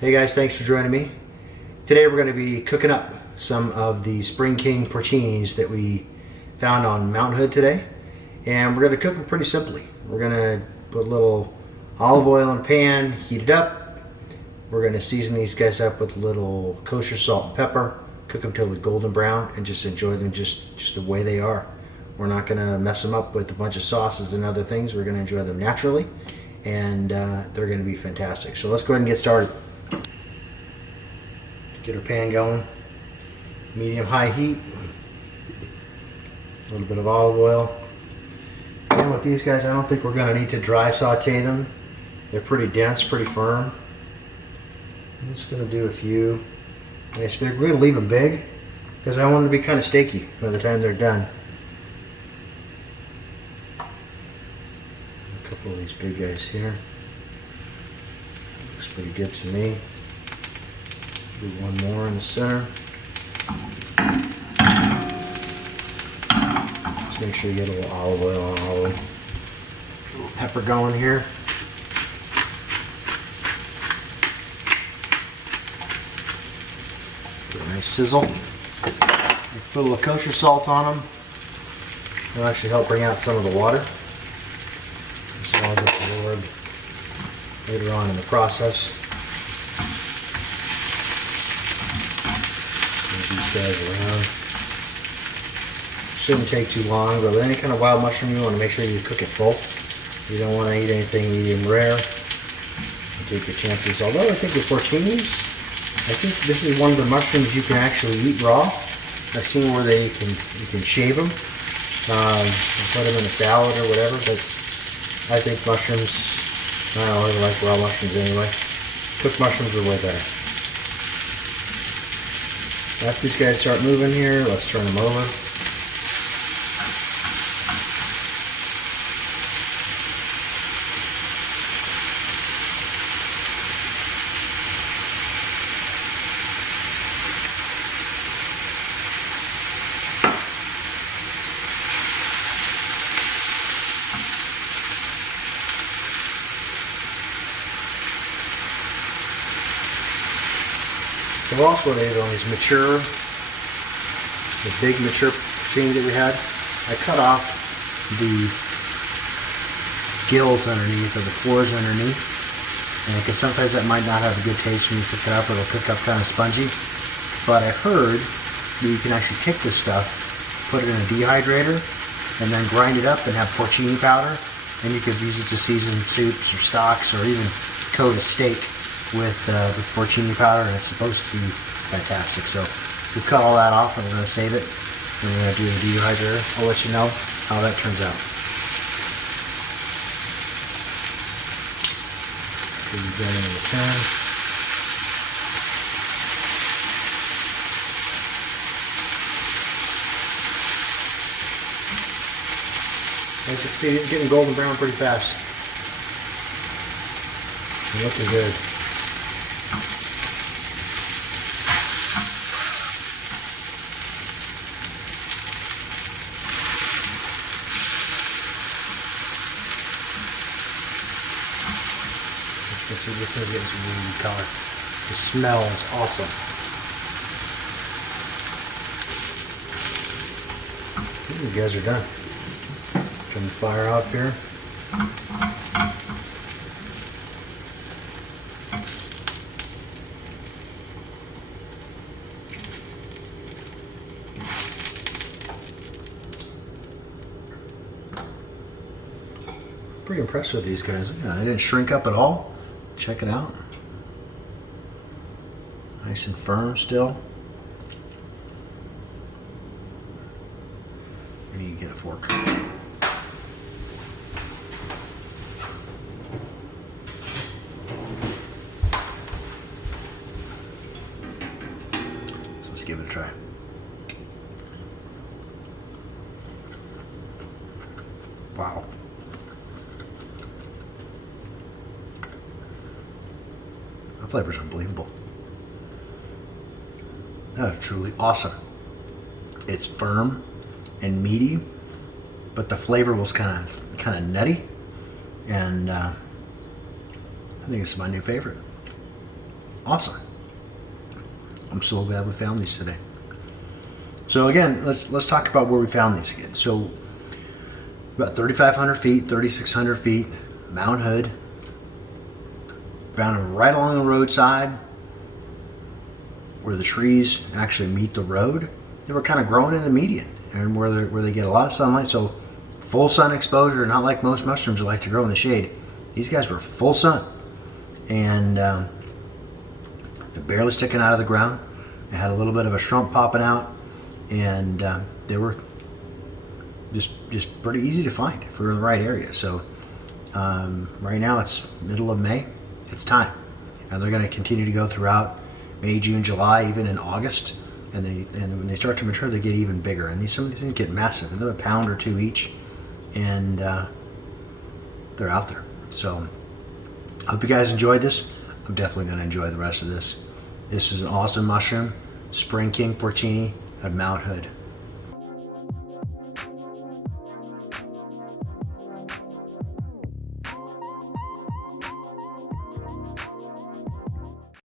Hey guys, thanks for joining me. Today we're going to be cooking up some of the Spring Porcinis that we found on Mountain Hood today. And we're going to cook them pretty simply. We're going to put a little olive oil in a pan, heat it up. We're going to season these guys up with a little kosher salt and pepper, cook them till they're golden brown, and just enjoy them just the way they are. We're not going to mess them up with a bunch of sauces and other things. We're going to enjoy them naturally, and they're going to be fantastic. So let's go ahead and get started. Get our pan going, medium-high heat, a little bit of olive oil. And with these guys, I don't think we're going to need to dry saute them. They're pretty dense, pretty firm. I'm just going to do a few. Nice big. We're going to leave them big because I want them to be kind of steaky by the time they're done. A couple of these big guys here. Looks pretty good to me. Do one more in the center. Just make sure you get a little olive oil on all of them. A little pepper going here. Get a nice sizzle. Put a little kosher salt on them. It'll actually help bring out some of the water. So I'll get absorbed later on in the process. These guys around. Shouldn't take too long, but with any kind of wild mushroom, you want to make sure you cook it full. You don't want to eat anything medium rare. Take your chances. Although I think with porcinis, I think this is one of the mushrooms you can actually eat raw. I've seen where you can shave them and put them in a salad or whatever, but I think mushrooms, I don't know, I like raw mushrooms anyway. Cooked mushrooms are way better. After these guys start moving here, let's turn them over. So also what I did on these the big mature porcini that we had, I cut off the gills underneath or the floors underneath, and because sometimes that might not have a good taste when you cook it up, it'll cook up kind of spongy. But I heard that you can actually take this stuff, put it in a dehydrator, and then grind it up and have porcini powder, and you could use it to season soups or stocks or even coat a steak with porcini powder, and it's supposed to be fantastic. So we cut all that off and we're going to save it, and we're going to do the dehydrator. I'll let you know how that turns out. Put that in the pan. As you can see, it's getting golden brown pretty fast. And looking good. See, this is getting some really good color. The smell is awesome. You guys are done. Turn the fire off here. Pretty impressed with these guys. Yeah, they didn't shrink up at all. Check it out. Nice and firm still. I need to get a fork. So let's give it a try. Wow. That flavor is unbelievable. That is truly awesome. It's firm and meaty, but the flavor was kind of nutty, and I think it's my new favorite. Awesome. I'm so glad we found these today. So again, let's talk about where we found these again. So about 3,500 feet, 3,600 feet, Mount Hood. Found them right along the roadside where the trees actually meet the road. They were kind of growing in the median and where they get a lot of sunlight. So full sun exposure, not like most mushrooms that like to grow in the shade. These guys were full sun, and they're barely sticking out of the ground. They had a little bit of a shrunk popping out, and they were just pretty easy to find if we were in the right area. So right now it's middle of May. It's time, and they're going to continue to go throughout May, June, July, even in August. And when they start to mature, they get even bigger. And some of these things get massive. They're a pound or two each, and they're out there. So I hope you guys enjoyed this. I'm definitely going to enjoy the rest of this. This is an awesome mushroom, Spring King Porcini at Mount Hood.